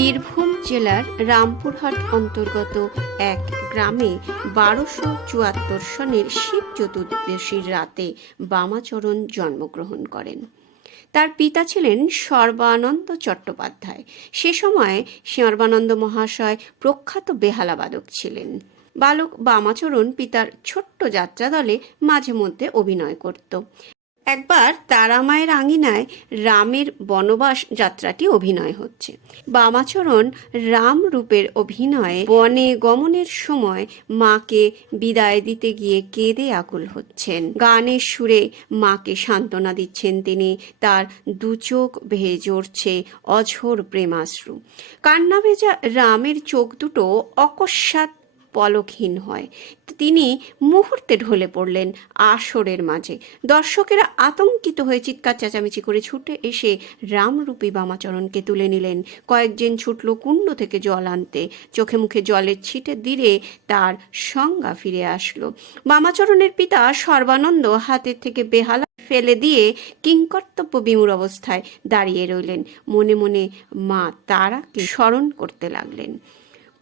বীরভূম জেলার রামপুরহাট অন্তর্গত এক গ্রামে বারোশো চুয়াত্তর সনের শিব চতুর্দশীর রাতে বামাচরণ জন্মগ্রহণ করেন। তার পিতা ছিলেন সর্বানন্দ চট্টোপাধ্যায়। সে সময় সর্বানন্দ মহাশয় প্রখ্যাত বেহালাবাদক ছিলেন। বালক বামাচরণ পিতার ছোট্ট যাত্রা দলে মাঝে মধ্যে অভিনয় করত। একবার তারামায়ের আঙিনায় রামের বনবাস যাত্রাটি অভিনয় হচ্ছে। বামাচরণ রাম রূপের অভিনয়ে বনে গমনের সময় মাকে বিদায় দিতে গিয়ে কেঁদে আকুল হচ্ছেন। গানের সুরে মাকে সান্ত্বনা দিচ্ছেন তিনি, তার দু চোখ ভেয়ে জড়ছে অঝোর প্রেমাশ্রু। কান্না ভেজা রামের চোখ দুটো অকস্মাৎ পলকহীন হয়। তিনি মুহূর্তে ঢলে পড়লেন আসরের মাঝে। দর্শকেরা আতঙ্কিত হয়ে চিৎকার চেঁচামেচি করে ছুটে এসে রামরূপী বামাচরণকে তুলে নিলেন। কয়েকজন ছুটল কুণ্ড থেকে জল আনতে। চোখে মুখে জলের ছিটে দিলে তার সংজ্ঞা ফিরে আসলো। বামাচরণের পিতা সর্বানন্দ হাতের থেকে বেহালা ফেলে দিয়ে কিংকর্তব্য বিমূর অবস্থায় দাঁড়িয়ে রইলেন। মনে মনে মা তারাকে স্মরণ করতে লাগলেন।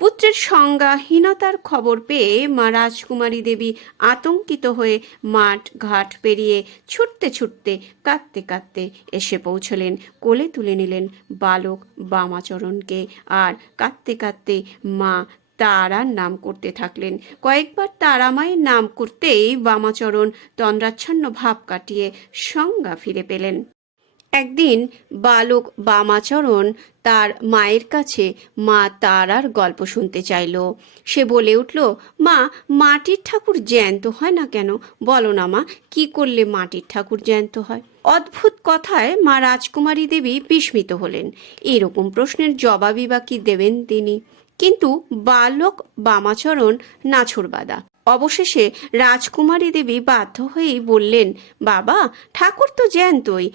পুত্রের সংজ্ঞাহীনতার খবর পেয়ে মা রাজকুমারী দেবী আতঙ্কিত হয়ে মাঠ ঘাট পেরিয়ে ছুটতে ছুটতে কাঁদতে কাঁদতে এসে পৌঁছলেন। কোলে তুলে নিলেন বালক বামাচরণকে আর কাঁদতে কাঁদতে মা তারার নাম করতে থাকলেন। কয়েকবার তারামায়ের নাম করতেই বামাচরণ তন্দ্রাচ্ছন্ন ভাব কাটিয়ে সংজ্ঞা ফিরে পেলেন। একদিন বালক বামাচরণ তার মায়ের কাছে মা তারার গল্প শুনতে চাইল। সে বলে উঠল, মা, মাটির ঠাকুর জ্যান্ত হয় না কেন? বলো না মা, কি করলে মাটির ঠাকুর জ্যান্ত হয়? অদ্ভুত কথায় মা রাজকুমারী দেবী বিস্মিত হলেন। এরকম প্রশ্নের জবাবই বা কি দেবেন তিনি? কিন্তু বালক বামাচরণ নাছরবাদা অবশেষে রাজকুমারী দেবী বাধ্য হয়েই বললেন, বাবা, ঠাকুর তো জ্যান্তই,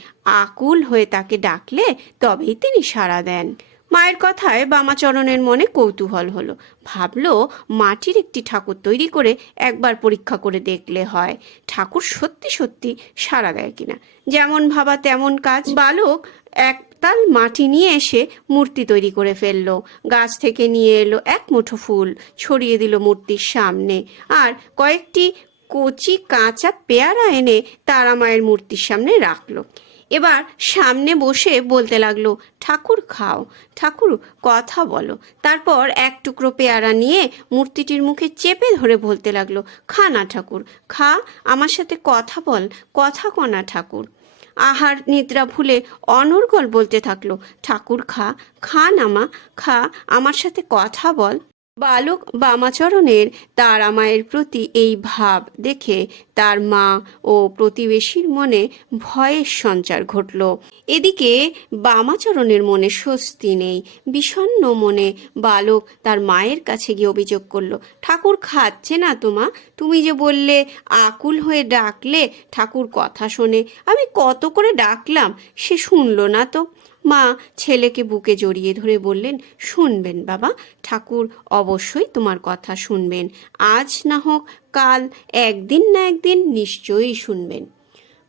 আকুল হয়ে তাকে ডাকলে তবেই তিনি সাড়া দেন। মায়ের কথায় বামাচরণের মনে কৌতূহল হলো। ভাবল, মাটির একটি ঠাকুর তৈরি করে একবার পরীক্ষা করে দেখলে হয়, ঠাকুর সত্যি সত্যি সাড়া দেয় কিনা। যেমন ভাবা তেমন কাজ। বালক এক তাল মাটি নিয়ে এসে মূর্তি তৈরি করে ফেলল। গাছ থেকে নিয়ে এলো এক মুঠো ফুল, ছড়িয়ে দিল মূর্তির সামনে। আর কয়েকটি কচি কাঁচা পেয়ারা এনে তারা মায়ের মূর্তির সামনে রাখল। এবার সামনে বসে বলতে লাগল, ঠাকুর খাও, ঠাকুর কথা বলো। তারপর এক টুকরো পেয়ারা নিয়ে মূর্তিটির মুখে চেপে ধরে বলতে লাগল, খা না ঠাকুর, খা, আমার সাথে কথা বল, কথা কনা ঠাকুর। আহার নিদ্রা ভুলে অনর্গল বলতে থাকল, ঠাকুর খা খা নামা খা, আমার সাথে কথা বল। বালক বামাচরণের তারা মায়ের প্রতি এই ভাব দেখে তার মা ও প্রতিবেশীর মনে ভয়ের সঞ্চার ঘটল। এদিকে বামাচরণের মনে স্বস্তি নেই। বিষণ্ণ মনে বালক তার মায়ের কাছে গিয়ে অভিযোগ করল, ঠাকুর খাচ্ছে না তোমা? তুমি যে বললে আকুল হয়ে ডাকলে, ঠাকুর কথা শোনে। আমি কত করে ডাকলাম, সে শুনলো না তো? মা ছেলেকে বুকে জড়িয়ে ধরে বললেন, শুনবেন বাবা, ঠাকুর অবশ্যই তোমার কথা শুনবেন। আজ না হোক কাল একদিন না একদিন নিশ্চয়ই শুনবেন।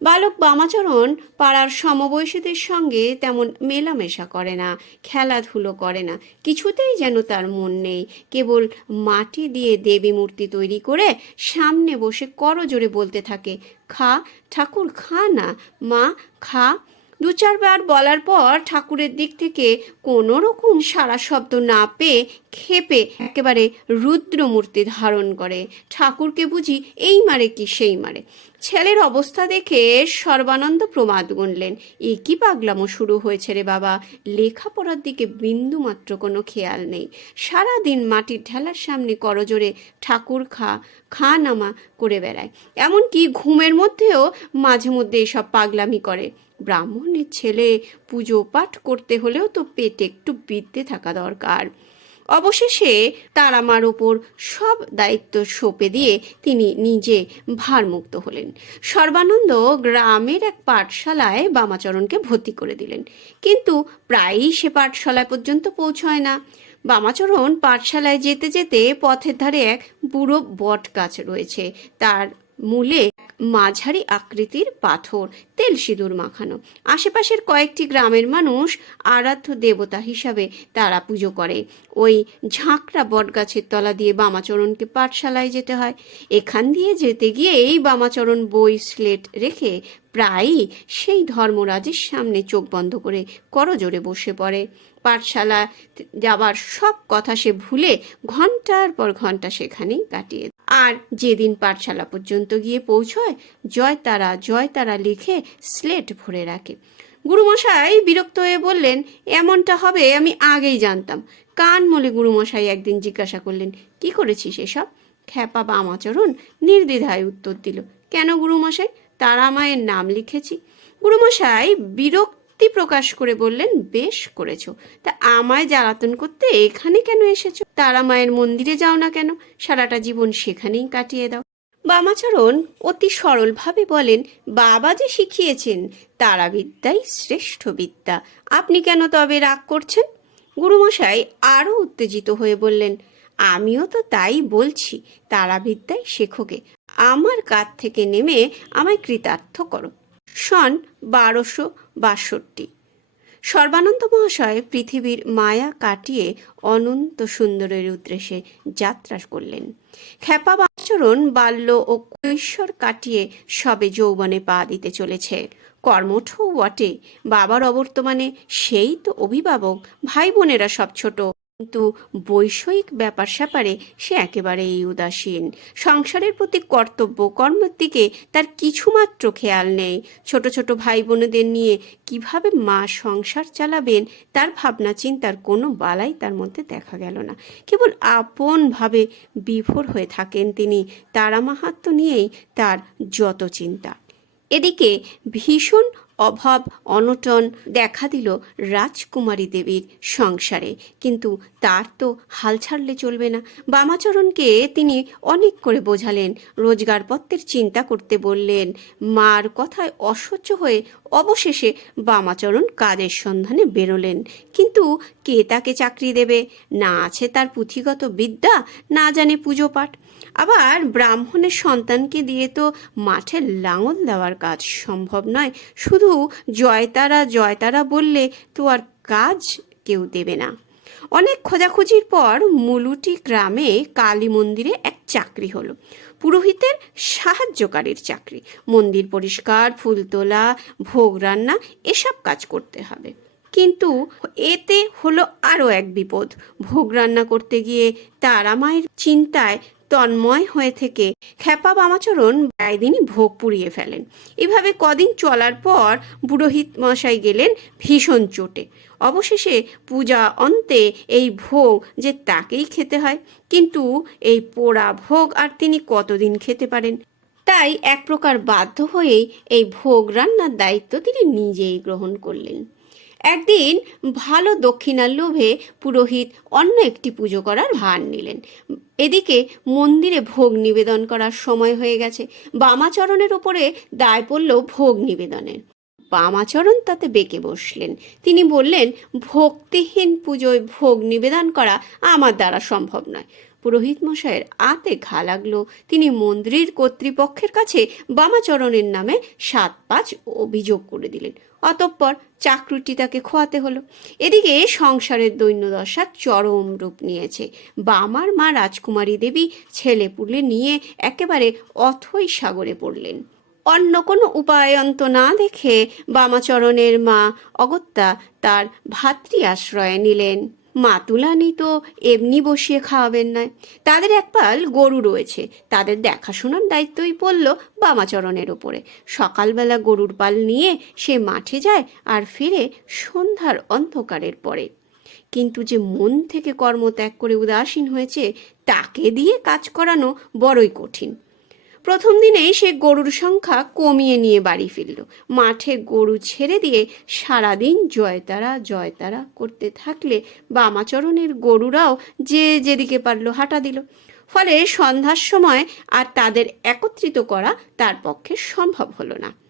বালক বামাচরণ পাড়ার সমবয়সীদের সঙ্গে তেমন মেলামেশা করে না, খেলাধুলো করে না, কিছুতেই যেন তার মন নেই। কেবল মাটি দিয়ে দেবী মূর্তি তৈরি করে সামনে বসে করজোরে বলতে থাকে, খা, ঠাকুর খা না, মা, খা। দু চারবার বলার পর ঠাকুরের দিক থেকে কোনো রকম সারা শব্দ না পেয়ে খেপে একেবারে রুদ্রমূর্তি ধারণ করে। ঠাকুরকে বুঝি এই মারে কি সেই মারে। ছেলের অবস্থা দেখে সর্বানন্দ প্রমাদ গুনলেন, এ কি পাগলামো শুরু হয়েছে রে বাবা। লেখাপড়ার দিকে বিন্দু মাত্র কোনো খেয়াল নেই। সারা দিন মাটির ঢেলার সামনে করজোরে ঠাকুর খা খা নামা করে বেড়ায়। এমনকি ঘুমের মধ্যেও মাঝে মধ্যে এসব পাগলামি করে। ব্রাহ্মণের ছেলে পুজো পাঠ করতে হলেও তো পেটে একটু বিদ্যে থাকা দরকার। অবশেষে তার আমার ওপর সব দায়িত্ব সঁপে দিয়ে তিনি নিজে ভারমুক্ত হলেন। সর্বানন্দ গ্রামের এক পাঠশালায় বামাচরণকে ভর্তি করে দিলেন। কিন্তু প্রায়ই সে পাঠশালায় পর্যন্ত পৌঁছয় না। বামাচরণ পাঠশালায় যেতে যেতে পথের ধারে এক বুড়ো বট গাছ রয়েছে। তার মূলে মাঝারি আকৃতির পাথর, তেল সিঁদুর মাখানো। আশেপাশের কয়েকটি গ্রামের মানুষ আরাধ্য দেবতা হিসাবে তারা পুজো করে। ওই ঝাঁকড়া বটগাছের তলা দিয়ে বামাচরণকে পাঠশালায় যেতে হয়। এখান দিয়ে যেতে গিয়েই বামাচরণ বই, স্লেট রেখে প্রায়ই সেই ধর্মরাজের সামনে চোখ বন্ধ করে করজোরে বসে পড়ে। পাঠশালা যাবার সব কথা সে ভুলে ঘণ্টার পর ঘণ্টা সেখানেই কাটিয়ে আর যেদিন পাঠশালা পর্যন্ত গিয়ে পৌঁছয়, জয় তারা জয় তারা লিখে স্লেট ভরে রাখে। গুরুমশাই বিরক্ত হয়ে বললেন, এমনটা হবে, আমি আগেই জানতাম। কান মলে গুরুমশাই একদিন জিজ্ঞাসা করলেন, কি করেছিস এসব? খ্যাপা বামাচরণ নির্দ্বিধায় উত্তর দিল, কেন গুরুমশাই? তারা মায়ের নাম লিখেছি। গুরুমশাই বিরক্তি প্রকাশ করে বললেন, বেশ করেছ। তা আমায় জ্বালাতন করতে এখানে কেন এসেছ? তারা মায়ের মন্দিরে যাও না কেন? সারাটা জীবন সেখানেই কাটিয়ে দাও। বামাচরণ অতি সরলভাবে বলেন, বাবা যে শিখিয়েছেন, তারাবিদ্যাই শ্রেষ্ঠ বিদ্যা। আপনি কেন তবে রাগ করছেন? গুরুমশাই আরও উত্তেজিত হয়ে বললেন, আমিও তো তাই বলছি, তারাবিদ্যাই শেখোগে। আমার কাছ থেকে নেমে আমায় কৃতার্থ করো। সন বারোশো বাষট্টি। সর্বানন্দ মহাশয় পৃথিবীর মায়া কাটিয়ে অনন্ত সুন্দরের উদ্দেশ্যে যাত্রা করলেন। খ্যাপা বাচরণ বাল্য ও কৈশোর কাটিয়ে সবে যৌবনে পা দিতে চলেছে। কর্মঠও বটে। বাবার অবর্তমানে সেই তো অভিভাবক ভাই বোনেরা সব ছোট। কিন্তু বৈষয়িক ব্যাপার স্যাপারে সে একেবারেই উদাসীন। সংসারের প্রতি কর্তব্য, কর্মের দিকে তার কিছুমাত্র খেয়াল নেই। ছোট ছোট ভাই বোনেদের নিয়ে কীভাবে মা সংসার চালাবেন, তার ভাবনা চিন্তার কোনো বালাই তার মধ্যে দেখা গেল না। কেবল আপনভাবে বিভোর হয়ে থাকেন তিনি, তারা মাহাত্ম নিয়েই তার যত চিন্তা। এদিকে ভীষণ অভাব, অনটন দেখা দিল রাজকুমারী দেবীর সংসারে। কিন্তু তার তো হাল ছাড়লে চলবে না। বামাচরণকে তিনি অনেক করে বোঝালেন রোজগারপত্রের চিন্তা করতে বললেন, মার কথায় অসহ্য হয়ে অবশেষে বামাচরণ কাজের সন্ধানে বেরোলেন। কিন্তু কে তাকে চাকরি দেবে? না আছে তার পুঁথিগত বিদ্যা, না জানে পুজো পাঠ। আবার ব্রাহ্মণের সন্তানকে দিয়ে তো মাঠে লাঙল দেওয়ার কাজ সম্ভব নয়। শুধু জয়তারা জয়তারা বললে তো আর কাজ কেউ দেবে না। অনেক খোঁজাখুঁজির পর মুলুটি গ্রামে কালী মন্দিরে এক চাকরি হলো। পুরোহিতের সাহায্যকারীর চাকরি। মন্দির পরিষ্কার, ফুল তোলা, ভোগ রান্না, এসব কাজ করতে হবে। কিন্তু এতে হলো আরও এক বিপদ। ভোগ রান্না করতে গিয়ে তারা মায়ের চিন্তায় তন্ময় হয়ে থেকে খ্যাপা বামাচরণ দিনই ভোগ পুড়িয়ে ফেলেন। এভাবে কদিন চলার পর পুরোহিত মশাই গেলেন ভীষণ চোটে। অবশেষে পূজা অন্তে এই ভোগ যে তাকেই খেতে হয়, কিন্তু এই পোড়া ভোগ আর তিনি কতদিন খেতে পারেন? তাই এক প্রকার বাধ্য হয়েই এই ভোগ রান্নার দায়িত্ব তিনি নিজেই গ্রহণ করলেন। একদিন ভালো দক্ষিণার লোভে পুরোহিত অন্য একটি পুজো করার ভার নিলেন। এদিকে মন্দিরে ভোগ নিবেদন করার সময় হয়ে গেছে। বামাচরণের ওপরে দায় পড়ল ভোগ নিবেদনের। বামাচরণ তাতে বেঁকে বসলেন। তিনি বললেন, ভক্তিহীন পুজোয় ভোগ নিবেদন করা আমার দ্বারা সম্ভব নয়। পুরোহিত মশাইয়ের আতে ঘা লাগল। তিনি মন্দির কর্তৃপক্ষের কাছে বামাচরণের নামে সাত পাঁচ অভিযোগ করে দিলেন। অতঃপর চাকরুটি তাকে খোয়াতে হলো। এদিকে সংসারের দৈন্যদশা চরম রূপ নিয়েছে। বামার মা রাজকুমারী দেবী ছেলে পুলে নিয়ে একেবারে অথই সাগরে পড়লেন। অন্য কোনো উপায়ন্ত না দেখে বামাচরণের মা অগত্যা তার ভাতৃ আশ্রয় নিলেন। মাতুলানি তো এমনি বসিয়ে খাওয়াবেন না তাদের একপাল গরু রয়েছে। তাদের দেখাশোনার দায়িত্বই পড়ল বামাচরণের ওপরে। সকালবেলা গরুর পাল নিয়ে সে মাঠে যায় আর ফিরে সন্ধ্যার অন্ধকারের পরে। কিন্তু যে মন থেকে কর্ম ত্যাগ করে উদাসীন হয়েছে, তাকে দিয়ে কাজ করানো বড়ই কঠিন। প্রথম দিনেই সে গরুর সংখ্যা কমিয়ে নিয়ে বাড়ি ফিরল। মাঠে গরু ছেড়ে দিয়ে সারাদিন জয়তারা জয়তারা করতে থাকলে বামাচরণের গরুরাও যে যেদিকে পারল হাঁটা দিল। ফলে সন্ধ্যার সময় আর তাদের একত্রিত করা তার পক্ষে সম্ভব হলো না।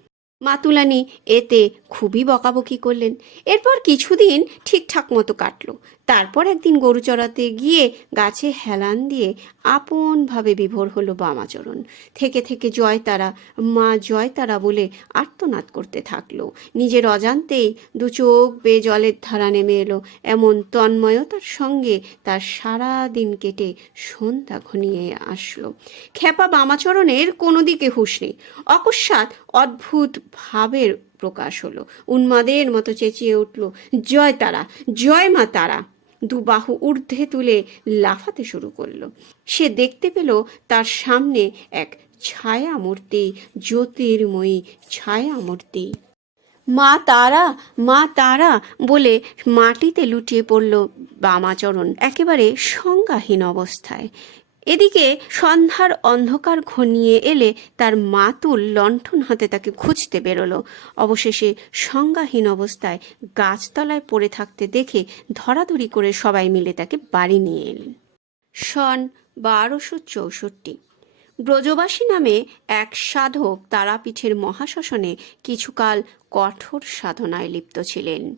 মাতুলানি এতে খুবই বকাবকি করলেন। এরপর কিছুদিন ঠিকঠাক মতো কাটল। তারপর একদিন গরু চড়াতে গিয়ে গাছে হেলান দিয়ে আপনভাবে বিভোর হলো বামাচরণ। থেকে থেকে জয় তারা, মা জয় তারা বলে আর্তনাদ করতে থাকল। নিজের অজান্তেই দু চোখ বেয়ে জলের ধারা নেমে এলো। এমন তন্ময়তার সঙ্গে তার সারা দিন কেটে সন্ধ্যা ঘনিয়ে আসলো। খ্যাপা বামাচরণের কোনো দিকে হুঁশ নেই। অকস্মাৎ অদ্ভুত ভাবের প্রকাশ হলো। উন্মাদের মতো চেঁচিয়ে উঠল, জয় তারা, জয় মা তারা। দু বাহু ঊর্ধ্বে তুলে লাফাতে শুরু করল। সে দেখতে পেল তার সামনে এক ছায়া মূর্তি জ্যোতির্ময়ী ছায়া মূর্তি মা তারা মা তারা! বলে মাটিতে লুটিয়ে পড়ল বামাচরণ, একেবারে সংজ্ঞাহীন অবস্থায়। এদিকে সন্ধ্যার অন্ধকার ঘনিয়ে এলে তার মাতুল লণ্ঠন হাতে তাকে খুঁজতে বেরোলো। অবশেষে সংজ্ঞাহীন অবস্থায় গাছতলায় পড়ে থাকতে দেখে ধরাধরি করে সবাই মিলে তাকে বাড়ি নিয়ে এলেন। সন বারোশো চৌষট্টি। ব্রজবাসী নামে এক সাধক তারাপীঠের মহাশ্মশানে কিছুকাল কঠোর সাধনায় লিপ্ত ছিলেন।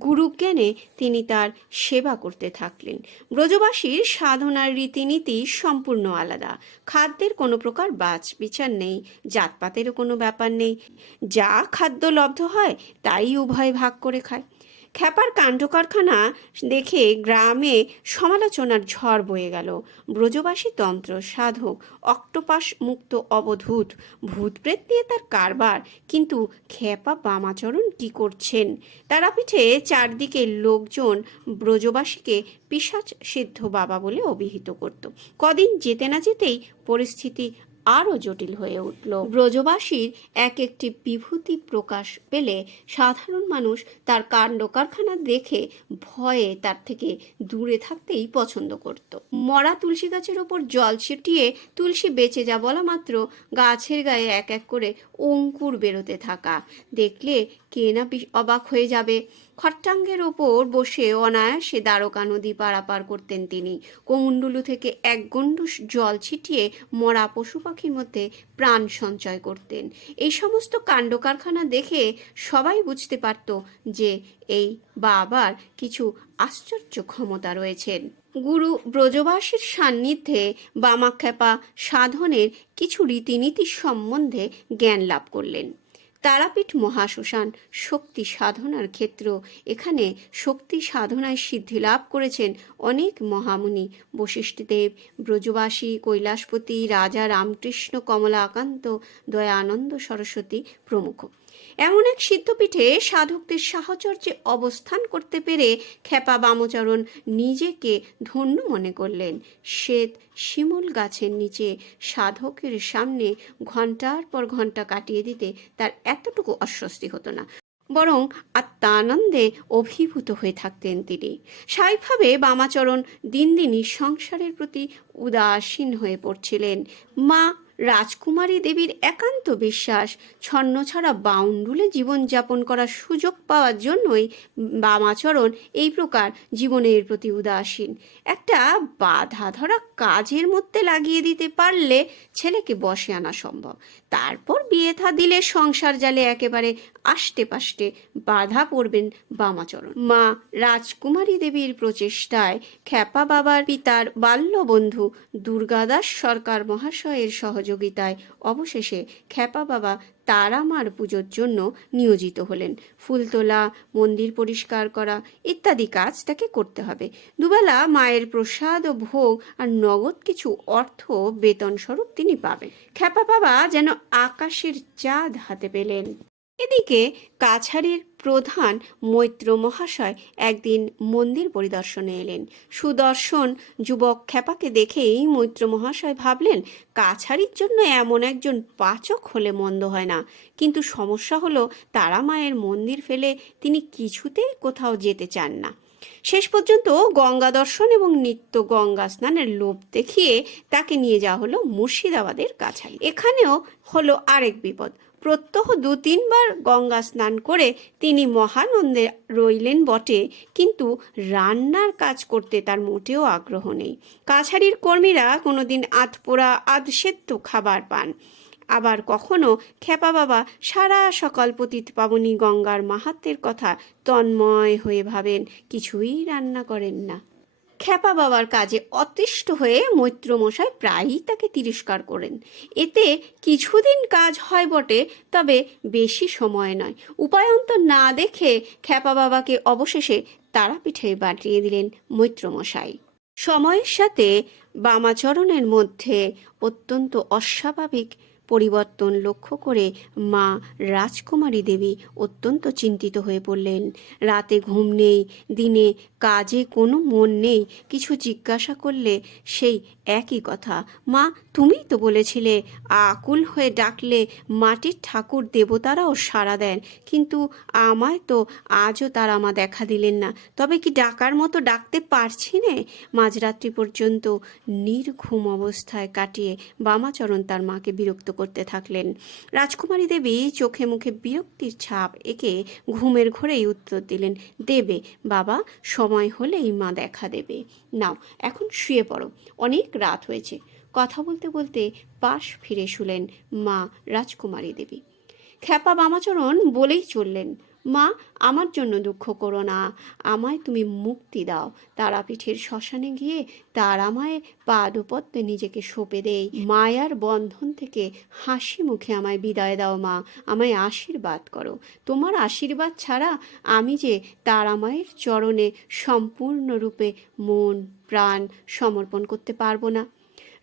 গুরুজ্ঞানে তিনি তার সেবা করতে থাকলেন। ব্রজবাসীর সাধনার রীতিনীতি সম্পূর্ণ আলাদা। খাদ্যের কোনো প্রকার বাছ বিচার নেই, জাতপাতেরও কোনো ব্যাপার নেই। যা খাদ্য লব্ধ হয়, তাই উভয় ভাগ করে খায়। খ্যাপার কাণ্ড কারখানা দেখে গ্রামে সমালোচনার ঝড় বয়ে গেল। ব্রজবাসী তন্ত্র, সাধক, অক্টোপাস মুক্ত অবধূত, ভূতপ্রেত নিয়ে তার কারবার, কিন্তু খ্যাপা বামাচরণ কি করছেন? তারাপীঠে চারদিকে লোকজন ব্রজবাসীকে পিসাচ সিদ্ধ বাবা বলে অভিহিত করত। কদিন যেতে না যেতেই পরিস্থিতি আরও জটিল হয়ে উঠল। ব্রজবাসীর এক একটি বিভূতি প্রকাশ পেলে সাধারণ মানুষ তার কাণ্ড কারখানা দেখে ভয়ে তার থেকে দূরে থাকতেই পছন্দ করত। মরা তুলসী গাছের ওপর জল ছিটিয়ে তুলসী বেঁচে যা বলা মাত্র গাছের গায়ে এক এক করে অঙ্কুর বেরোতে থাকা। দেখলে কে না অবাক হয়ে যাবে। খট্টাঙ্গের ওপর বসে অনায়াসে দ্বারকা নদী পারাপার করতেন তিনি। কোমণ্ডুলু থেকে এক গণ্ডুষ জল ছিটিয়ে মরা পশু পাখির মধ্যে প্রাণ সঞ্চয় করতেন। এই সমস্ত কাণ্ড কারখানা দেখে সবাই বুঝতে পারত যে এই বাবার কিছু আশ্চর্য ক্ষমতা রয়েছেন। গুরু ব্রজবাসীর সান্নিধ্যে বামাখ্যাপা সাধনের কিছু রীতিনীতি সম্বন্ধে জ্ঞান লাভ করলেন। তারাপীঠ মহাশ্মশান শক্তি সাধনার ক্ষেত্র। এখানে শক্তি সাধনায় সিদ্ধি লাভ করেছেন অনেক মহামুনি। বশিষ্ঠদেব, ব্রজবাসী, কৈলাসপতি, রাজা রামকৃষ্ণ, কমলাকান্ত, দয়ানন্দ, সরস্বতী প্রমুখ। এমন এক সিদ্ধপীঠে সাধকদের সাহচর্যে অবস্থান করতে পেরে খ্যাপা বামচরণ নিজেকে ধন্য মনে করলেন। শ্বেত শিমুল গাছের নিচে সাধকের সামনে ঘণ্টার পর ঘণ্টা কাটিয়ে দিতে তার এতটুকু অস্বস্তি হতো না, বরং আত্মানন্দে অভিভূত হয়ে থাকতেন তিনি। স্বাভাবিকভাবে বামাচরণ দিন দিনই সংসারের প্রতি উদাসীন হয়ে পড়ছিলেন। মা রাজকুমারী দেবীর একান্ত বিশ্বাস ছন্ন ছাড়া বাউন্ডুলে জীবনযাপন করার সুযোগ পাওয়ার জন্যই বামাচরণ এই প্রকার জীবনের প্রতি উদাসীন। একটা বাধা ধরা কাজের মধ্যে লাগিয়ে দিতে পারলে ছেলেকে বসে আনা সম্ভব। তারপর বিয়ে থা দিলে সংসার জালে একেবারে আষ্টে পাষ্টে বাধা পড়বেন বামাচরণ। মা রাজকুমারী দেবীর প্রচেষ্টায় খ্যাপা বাবার পিতার বাল্যবন্ধু দুর্গাদাস সরকার মহাশয়ের সহযোগিতায় অবশেষে খ্যাপা বাবা তারামার পুজোর জন্য নিয়োজিত হলেন। ফুল তোলা, মন্দির পরিষ্কার করা ইত্যাদি কাজ তাকে করতে হবে। দুবেলা মায়ের প্রসাদ ও ভোগ আর নগদ কিছু অর্থ বেতন স্বরূপ তিনি পাবেন। খ্যাপা বাবা যেন আকাশের চাঁদ হাতে পেলেন। এদিকে কাছারির প্রধান মৈত্র মহাশয় একদিন মন্দির পরিদর্শনে এলেন। সুদর্শন যুবক খ্যাপাকে দেখেই মৈত্র মহাশয় ভাবলেন কাছারির জন্য এমন একজন পাচক হলে মন্দ হয় না। কিন্তু সমস্যা হলো তারা মায়ের মন্দির ফেলে তিনি কিছুতেই কোথাও যেতে চান না। শেষ পর্যন্ত গঙ্গা দর্শন এবং নিত্য গঙ্গা স্নানের লোভ দেখিয়ে তাকে নিয়ে যাওয়া হলো মুর্শিদাবাদের কাছারি এখানেও হলো আরেক বিপদ। প্রত্যহ দু তিনবার গঙ্গা স্নান করে তিনি মহানন্দে রইলেন বটে, কিন্তু রান্নার কাজ করতে তার মোটেও আগ্রহ নেই। কাছারির কর্মীরা কোনোদিন আধপোড়া, আধসেদ্ধ খাবার পান। আবার কখনো খেপা বাবা সারা সকাল পতিত পাবনী গঙ্গার মাহাত্মের কথা তন্ময় হয়ে ভাবেন, কিছুই রান্না করেন না। খ্যাপা বাবার কাজে অতিষ্ঠ হয়ে মৈত্র মশাই প্রায়ই তাকে তিরস্কার করেন। এতে কিছুদিন কাজ হয় বটে, তবে বেশি সময় নয়। উপায়ন্তর না দেখে খ্যাপা বাবাকে অবশেষে তারাপীঠে পাঠিয়ে দিলেন মৈত্র মশাই সময়ের সাথে বামাচরণের মধ্যে অত্যন্ত অস্বাভাবিক পরিবর্তন লক্ষ্য করে মা রাজকুমারী দেবী অত্যন্ত চিন্তিত হয়ে পড়লেন। রাতে ঘুম নেই, দিনে কাজে কোনো মন নেই, কিছু জিজ্ঞাসা করলে সেই একই কথা। মা, তুমিই তো বলেছিলে, আকুল হয়ে ডাকলে মাটির ঠাকুর দেবতারাও সাড়া দেন। কিন্তু আমায় তো আজও তারা মা দেখা দিলেন না। তবে কি ডাকার মতো ডাকতে পারছি নে? মাঝরাত্রি পর্যন্ত নির্ঘুম অবস্থায় কাটিয়ে বামাচরণ তার মাকে বিরক্ত করতে থাকলেন। রাজকুমারী দেবী চোখে মুখে বিরক্তির ছাপ এঁকে ঘুমের ঘোরেই উত্তর দিলেন, দেবে, বাবা, সময় হলেই মা দেখা দেবে। নাও, এখন শুয়ে পড়ো। অনেক রাত হয়েছে। কথা বলতে বলতে পাশ ফিরে শুলেন মা রাজকুমারী দেবী। খ্যাপা বামাচরণ বলেই চললেন। মা, আমার জন্য দুঃখ করো না। আমায় তুমি মুক্তি দাও। তারাপীঠের শ্মশানে গিয়ে তারা মায়ের পাদপদ্মে নিজেকে সঁপে দেই। মায়ার বন্ধন থেকে হাসি মুখে আমায় বিদায় দাও মা। আমায় আশীর্বাদ করো। তোমার আশীর্বাদ ছাড়া আমি যে তারা মায়ের চরণে সম্পূর্ণরূপে মন, প্রাণ সমর্পণ করতে পারব না।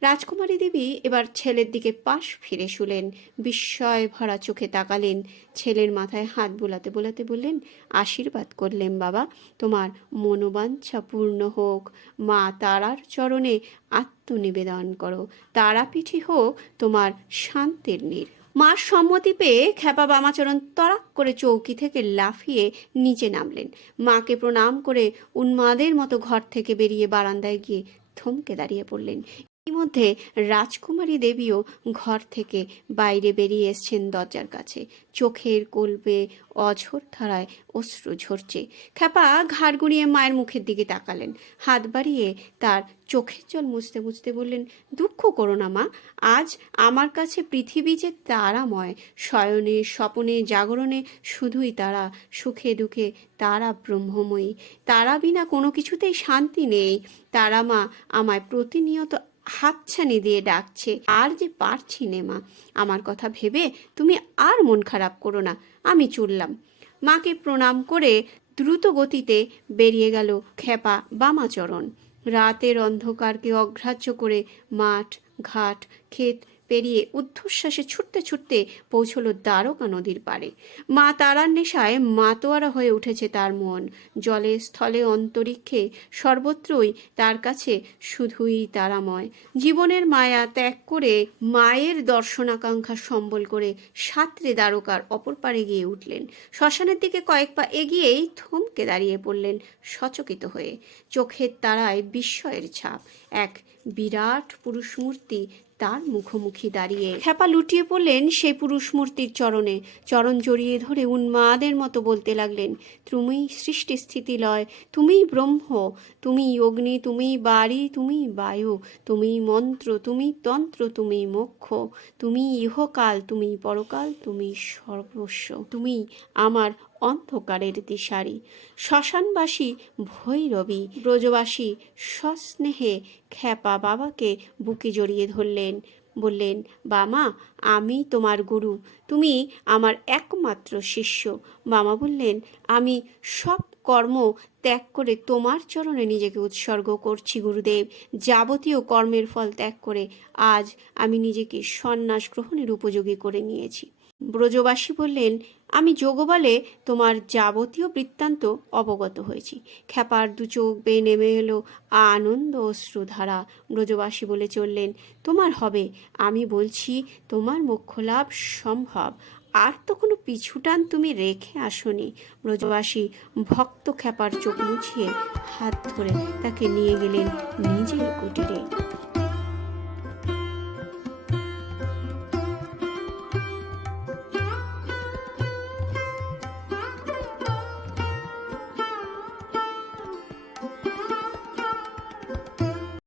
রাজকুমারী দেবী এবার ছেলের দিকে পাশ ফিরে শুলেন। বিস্ময় ভরা চোখে তাকালেন। ছেলের মাথায় হাত বোলাতে বোলাতে বললেন, আশীর্বাদ করলেন বাবা, তোমার মনোবাঞ্ছা পূর্ণ হোক। মা তারার চরণে আত্মনিবেদন করো। তারাপীঠই হোক তোমার শান্তির নীর। মার সম্মতি পেয়ে খ্যাপা বামাচরণ তরাক করে চৌকি থেকে লাফিয়ে নিচে নামলেন। মাকে প্রণাম করে উন্মাদের মতো ঘর থেকে বেরিয়ে বারান্দায় গিয়ে থমকে দাঁড়িয়ে পড়লেন। ইতিমধ্যে রাজকুমারী দেবীও ঘর থেকে বাইরে বেরিয়ে এসছেন দরজার কাছে। চোখের কলবে অঝোর ধারায় অশ্রু ঝরছে। খ্যাপা ঘাড় গুঁড়িয়ে মায়ের মুখের দিকে তাকালেন। হাত বাড়িয়ে তার চোখের জল মুছতে মুছতে বললেন, দুঃখ করো না মা, আজ আমার কাছে পৃথিবী যে তারাময়, শয়নে, স্বপনে, জাগরণে শুধুই তারা, সুখে দুঃখে তারা ব্রহ্মময়ী। তারা বিনা কোনো কিছুতেই শান্তি নেই। তারা মা, আমায় প্রতিনিয়ত হাতছানি দিয়ে ডাকছে, আর যে পারছি নে মা, আমার কথা ভেবে তুমি আর মন খারাপ করো না, আমি চললাম। মাকে প্রণাম করে দ্রুত গতিতে বেরিয়ে গেল খেপা বামাচরণ। রাতের অন্ধকারকে অগ্রাহ্য করে মাঠ, ঘাট, ক্ষেত পেরিয়ে ঊর্ধ্বশ্বাসে ছুটতে ছুটতে পৌঁছলো দ্বারকা নদীর পাড়ে। মা তারার নেশায় মাতোয়ারা হয়ে উঠেছে তার মন। জলে স্থলে অন্তরিক্ষে সর্বত্রই তার কাছে শুধুই তারাময়। জীবনের মায়া ত্যাগ করে মায়ের দর্শনাকাঙ্ক্ষা সম্বল করে সাঁতরে দ্বারকার অপর পারে গিয়ে উঠলেন। শ্মশানের দিকে কয়েক পা এগিয়েই থমকে দাঁড়িয়ে পড়লেন সচকিত হয়ে। চোখের তারায় বিস্ময়ের ছাপ। এক বিরাট পুরুষ মূর্তি তার মুখোমুখি দাঁড়িয়ে খেপা লুটিয়ে পড়লেন সেই পুরুষ মূর্তির চরণে। চরণ জড়িয়ে ধরে উন্মাদের মতো বলতে লাগলেন তুমি সৃষ্টি স্থিতি লয় তুমি ব্রহ্ম তুমি অগ্নি তুমি বাড়ি তুমি বায়ু তুমি মন্ত্র তুমি তন্ত্র তুমি মোক্ষ তুমি ইহকাল তুমি পরকাল তুমি সর্বস্ব তুমি আমার অন্ধকারের দিশারি। শ্মশানবাসী, ভৈরবী, ব্রজবাসী সস্নেহে খ্যাপা বাবাকে বুকে জড়িয়ে ধরলেন। বললেন বামা, আমি তোমার গুরু, তুমি আমার একমাত্র শিষ্য। বামা বললেন, আমি সব কর্ম ত্যাগ করে তোমার চরণে নিজেকে উৎসর্গ করছি, গুরুদেব। যাবতীয় কর্মের ফল ত্যাগ করে আজ আমি নিজেকে সন্ন্যাস গ্রহণের উপযোগী করে নিয়েছি। ব্রজবাসী বললেন, আমি যোগবলে তোমার যাবতীয় বৃত্তান্ত অবগত হয়েছি। খ্যাপার দু চোখ বেয়ে নেমে এলো আনন্দ অশ্রুধারা ব্রজবাসী বলে চললেন, তোমার হবে। আমি বলছি, তোমার মোক্ষলাভ সম্ভব। আর তো কোনো পিছুটান তুমি রেখে আসনি। ব্রজবাসী ভক্ত খ্যাপার চোখ মুছিয়ে হাত ধরে তাকে নিয়ে গেলেন নিজের কুটিরে।